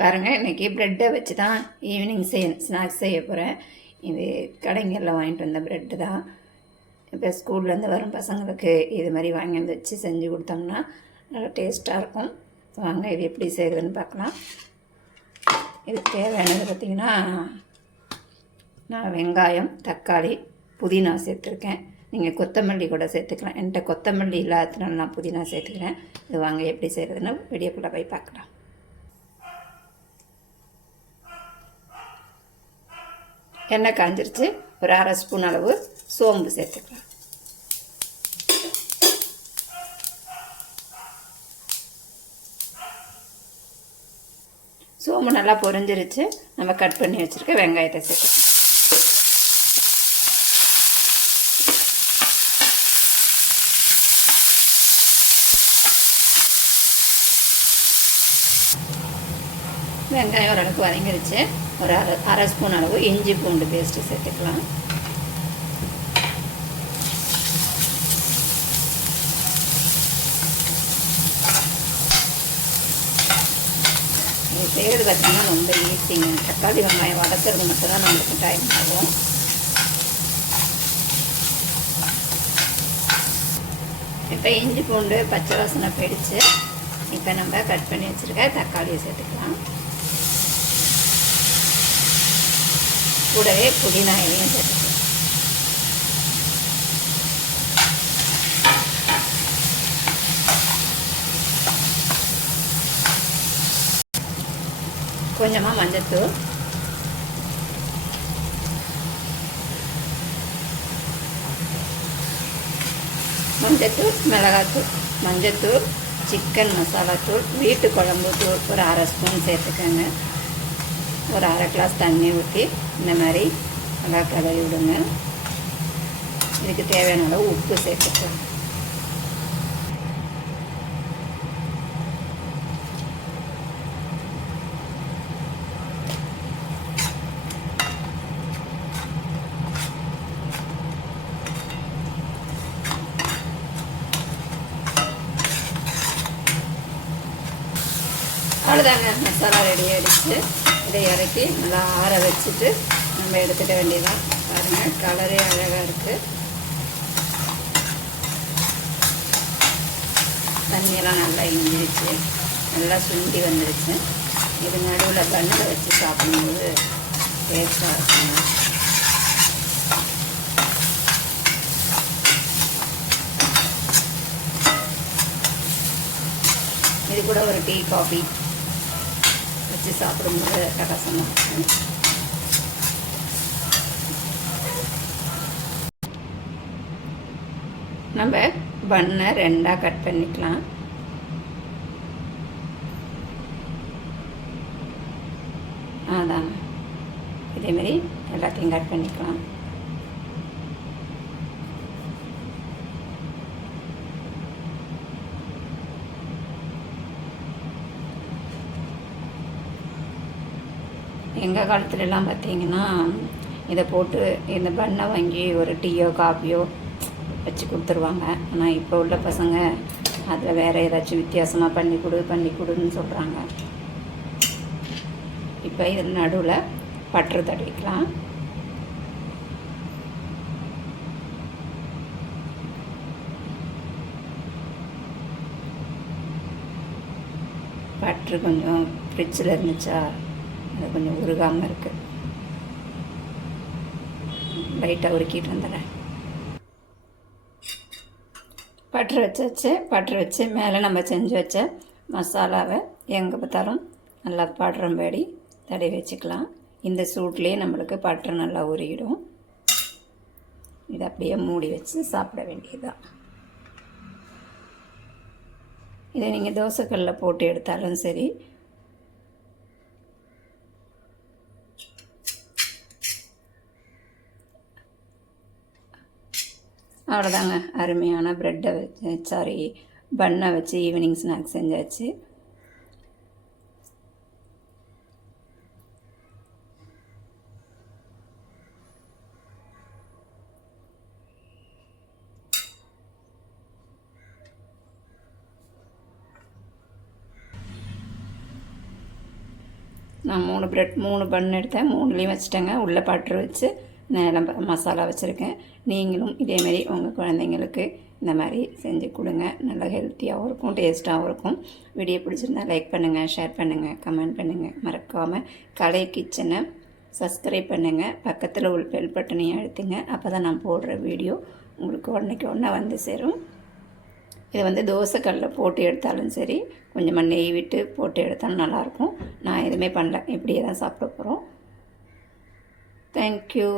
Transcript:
பாருங்கள், இன்றைக்கி ப்ரெட்டை வச்சு தான் ஈவினிங் ஸ்நாக்ஸ் செய்ய போகிறேன். இது கடைங்களில் வாங்கிட்டு வந்த ப்ரெட்டு தான். இப்போ ஸ்கூல்லேருந்து வரும் பசங்களுக்கு இது மாதிரி வாங்கி வந்து வச்சு செஞ்சு கொடுத்தோம்னா நல்லா டேஸ்ட்டாக இருக்கும். வாங்க இது எப்படி செய்கிறதுன்னு பார்க்கலாம். இதுக்கு தேவையானது பார்த்திங்கன்னா, நான் வெங்காயம், தக்காளி, புதினா சேர்த்துருக்கேன். நீங்கள் கொத்தமல்லி கூட சேர்த்துக்கலாம். என்கிட்ட கொத்தமல்லி இல்லாததுனால நான் புதினா சேர்த்துக்கிறேன். இது வாங்க எப்படி செய்கிறதுன்னு வீடியோக்குள்ளே போய் பார்க்கலாம். எண்ணெய் காஞ்சிருச்சு. ஒரு அரை ஸ்பூன் அளவு சோம்பு சேர்த்துக்கலாம். சோம்பு நல்லா பொரிஞ்சிருச்சு. நம்ம கட் பண்ணி வச்சுருக்க வெங்காயத்தை சேர்த்துக்கலாம். வெங்காயம் ஓரளவுக்கு வதங்கிருச்சு. ஒரு அரை ஸ்பூன் அளவு இஞ்சி பூண்டு பேஸ்ட்டு சேர்த்துக்கலாம். இது செய்கிறது பார்த்திங்கன்னா ரொம்ப ஈஸிங்க. தக்காளி வெங்காயம் வதக்கிறது மட்டும் தான் நம்மளுக்கு டைம் ஆகும். இப்போ இஞ்சி பூண்டு பச்சை வாசனை போயிடுச்சு. இப்போ நம்ம கட் பண்ணி வச்சுருக்க தக்காளியை சேர்த்துக்கலாம். கூடவே புதினா இலையும் சேர்த்துக்கலாம். கொஞ்சமாக மஞ்சத்தூள், மிளகாத்தூள், மஞ்சத்தூள், சிக்கன் மசாலாத்தூள், வீட்டு குழம்பு தூள் ஒரு அரை ஸ்பூன் சேர்த்துக்கோங்க. ஒரு அரை கிளாஸ் தண்ணி ஊற்றி இந்த மாதிரி நல்லா கலரி விடுங்க. இதுக்கு தேவையான அளவு உப்பு சேர்த்துக்கலாம். அவ்வளோதாங்க, மசாலா ரெடி ஆகிடுச்சு. இதை இறக்கி நல்லா ஆற வச்சுட்டு நம்ம எடுத்துக்க வேண்டியதான். பாருங்கள், கலரே அழகாக இருக்குது. தண்ணியெல்லாம் நல்லா இஞ்சிருச்சு, நல்லா சுண்டி வந்துருச்சு. இது நடுவில் பண்ணில் வச்சு சாப்பிடும்போது டேஸ்ட்டாக இருக்குங்க. இது கூட ஒரு டீ காஃபி வச்சு சாப்பிடும்போது ரசமாக இருக்கும். நம்ம பண்ணை ரெண்டாக கட் பண்ணிக்கலாம். அதாங்க, இதேமாரி எல்லாத்தையும் கட் பண்ணிக்கலாம். எங்கள் காலத்துலலாம் பார்த்திங்கன்னா இதை போட்டு இந்த பண்ணை வாங்கி ஒரு டீயோ காஃபியோ வச்சு கொடுத்துருவாங்க. ஆனால் இப்போ உள்ள பசங்க அதில் வேறு ஏதாச்சும் வித்தியாசமாக பண்ணி கொடுன்னு சொல்கிறாங்க. இப்போ இதில் நடுவில் பட்டர் தடவிக்கலாம். பட்டர் கொஞ்சம் ஃப்ரிட்ஜில் இருந்துச்சா அது கொஞ்சம் உருகாமல் இருக்குது. லைட்டாக உருக்கிட்டு வந்துடுறேன். பட்டர் வச்சு மேலே நம்ம செஞ்சு வச்ச மசாலாவை எங்கே பார்த்தாலும் நல்லா படுறபடி தடவி வச்சுக்கலாம். இந்த சூட்லேயே நம்மளுக்கு பட்டர் நல்லா உருகிடும். இதை அப்படியே மூடி வச்சு சாப்பிட வேண்டியதுதான். இதை நீங்கள் தோசைக்கல்லில் போட்டு எடுத்தாலும் சரி, அவ்வளோதாங்க. அருமையான ப்ரெட்டை வச்சு பண்ணை வச்சு ஈவினிங் ஸ்நாக்ஸ் செஞ்சாச்சு. நான் 3 பன் எடுத்தேன், 3லேயும் வச்சுட்டேங்க. உள்ளே பட்டர் வச்சு நான் எல்லாம் மசாலா வச்சுருக்கேன். நீங்களும் இதேமாரி உங்கள் குழந்தைங்களுக்கு இந்த மாதிரி செஞ்சு கொடுங்க. நல்லா ஹெல்த்தியாகவும் இருக்கும், டேஸ்ட்டாகவும் இருக்கும். வீடியோ பிடிச்சிருந்தா லைக் பண்ணுங்கள், ஷேர் பண்ணுங்கள், கமெண்ட் பண்ணுங்கள். மறக்காமல் கலை கிச்சனை சப்ஸ்கிரைப் பண்ணுங்கள். பக்கத்தில் உள்ள பெல் பட்டனையும் அழுத்துங்க. அப்போ தான் நான் போடுற வீடியோ உங்களுக்கு உடனேக்கு ஒன்றா வந்து சேரும். இதை தோசைக்கல்லில் போட்டு எடுத்தாலும் சரி, கொஞ்சமாக நெய் விட்டு போட்டு எடுத்தாலும் நல்லாயிருக்கும். நான் எதுவுமே பண்ணல, இப்படியே தான் சாப்பிட போகிறோம். தேங்க்யூ.